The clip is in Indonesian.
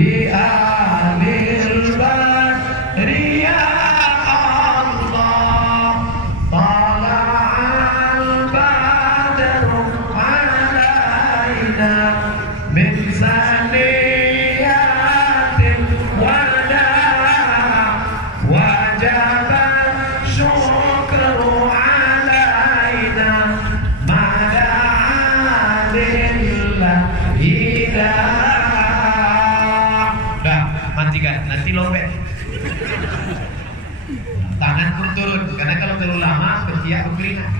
bi'anil badri ya Allah tala'al badru alaina min saniyatil wada wajaba syukru alaina mada'alillahi dah matikan, nanti lobek tangan pun turun karena kalau terlalu lama ketiak berkeringat.